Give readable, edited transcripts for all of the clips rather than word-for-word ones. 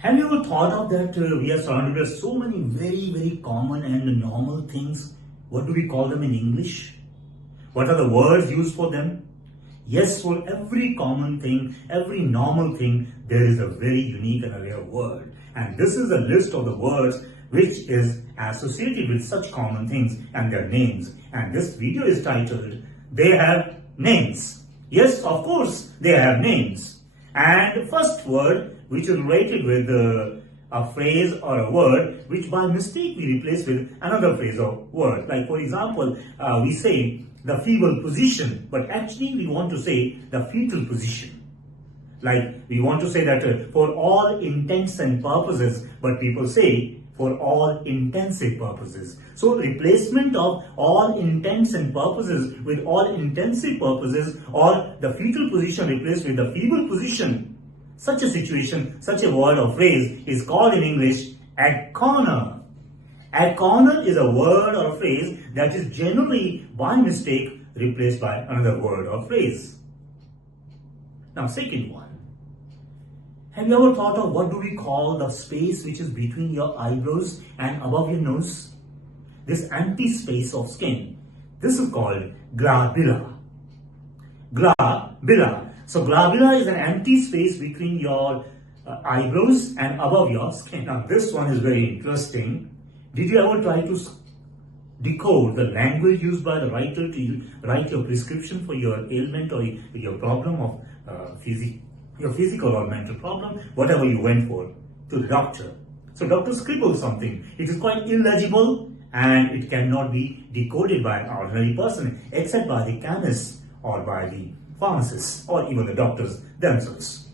Have you ever thought of that we are surrounded by so many very common and normal things? What do we call them in English? What are the words used for them? Yes, for every common thing, every normal thing, there is a very unique and a rare word. And this is a list of the words which is associated with such common things and their names. And this video is titled, They Have Names. Yes, of course, they have names. And the first word, which is related with a phrase or a word, which by mistake we replace with another phrase or word. Like for example, we say the feeble position, but actually we want to say the fetal position. Like we want to say that for all intents and purposes, but people say for all intensive purposes. So replacement of all intents and purposes with all intensive purposes, or the fetal position replaced with the feeble position. Such a situation, such a word or phrase is called in English a corner. A corner is a word or a phrase that is generally by mistake replaced by another word or phrase. Now, second one. Have you ever thought of what do we call the space which is between your eyebrows and above your nose? This empty space of skin. This is called glabella. Glabella. So glabella is an empty space between your eyebrows and above your skin. Now this one is very interesting. Did you ever try to decode the language used by the writer to write your prescription for your ailment or your problem of your physical or mental problem, whatever you went for, to the doctor? So doctor scribbled something. It is quite illegible and it cannot be decoded by an ordinary person except by the chemist or by the pharmacists or even the doctors themselves.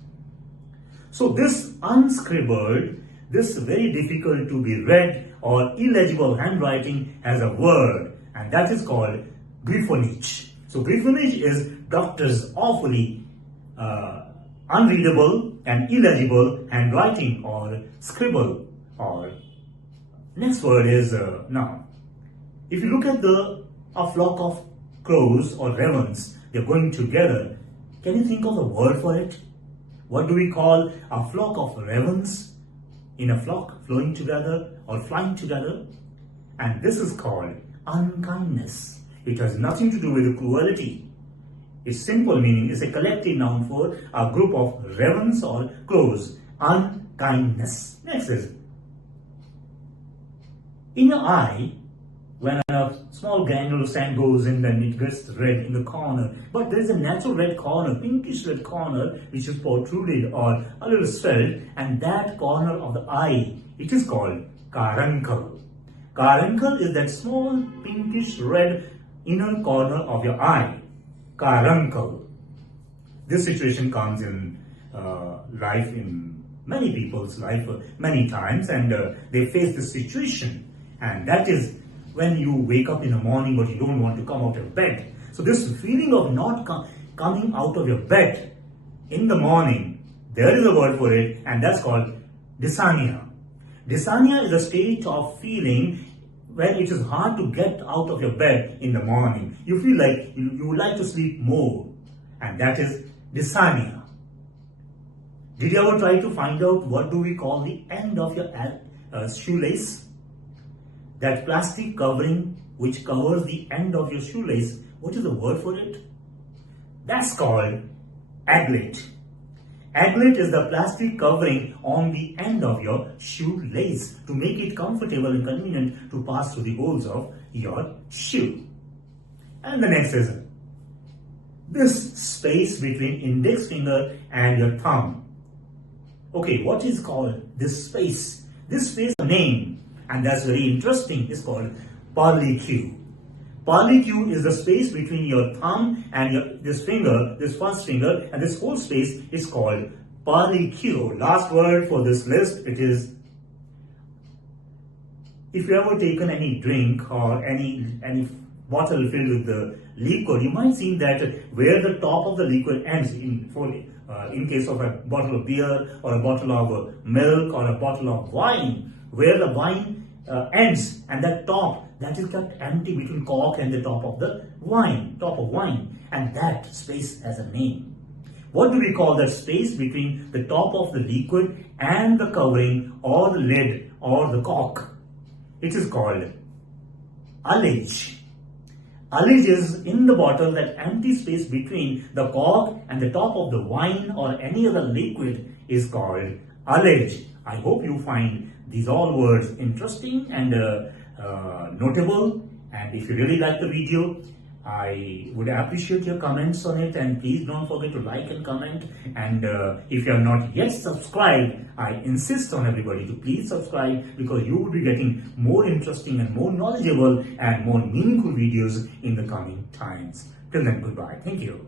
So this unscribbled, this very difficult to be read or illegible handwriting has a word, and that is called griffonage. So griffonage is doctor's awfully unreadable and illegible handwriting or scribble. Or next word is now. If you look at a flock of crows or ravens, they're going together. Can you think of a word for it? What do we call a flock of ravens in a flock flowing together or flying together? And this is called unkindness. It has nothing to do with cruelty. Its simple meaning is a collective noun for a group of ravens or crows. Unkindness. Next is, in your eye, when a small granule of sand goes in, then it gets red in the corner. But there is a natural red corner, pinkish red corner, which is protruded or a little swelled, and that corner of the eye, it is called caruncle. Caruncle is that small pinkish red inner corner of your eye. Caruncle. This situation comes in life, in many people's life, many times, and they face this situation, and that is when you wake up in the morning but you don't want to come out of bed. So this feeling of not coming out of your bed in the morning, there is a word for it, and that's called dysania. Dysania is a state of feeling when it is hard to get out of your bed in the morning. You feel like you would like to sleep more, and that is dysania. Did you ever try to find out what do we call the end of your shoelace? That plastic covering which covers the end of your shoelace, what is the word for it? That's called aglet. Aglet is the plastic covering on the end of your shoelace to make it comfortable and convenient to pass through the holes of your shoe. And the next is this space between index finger and your thumb. Okay, what is called this space? This space is a name, and that's very interesting. It's called polycule. Polycule is the space between your thumb and this finger, this first finger, and this whole space is called polycule. Last word for this list, it is, if you ever taken any drink or any bottle filled with the liquid, you might see that where the top of the liquid ends, in case of a bottle of beer or a bottle of milk or a bottle of wine, where the wine ends and that top, that is kept empty between cork and the top of wine, and that space has a name. What do we call that space between the top of the liquid and the covering or the lid or the cork? It is called ullage. Ullage is in the bottle, that empty space between the cork and the top of the wine or any other liquid is called ullage. I hope you find these all words interesting and notable. And if you really like the video, I would appreciate your comments on it, and please don't forget to like and comment. And if you are not yet subscribed, I insist on everybody to please subscribe, because you will be getting more interesting and more knowledgeable and more meaningful videos in the coming times. Till then, goodbye. Thank you.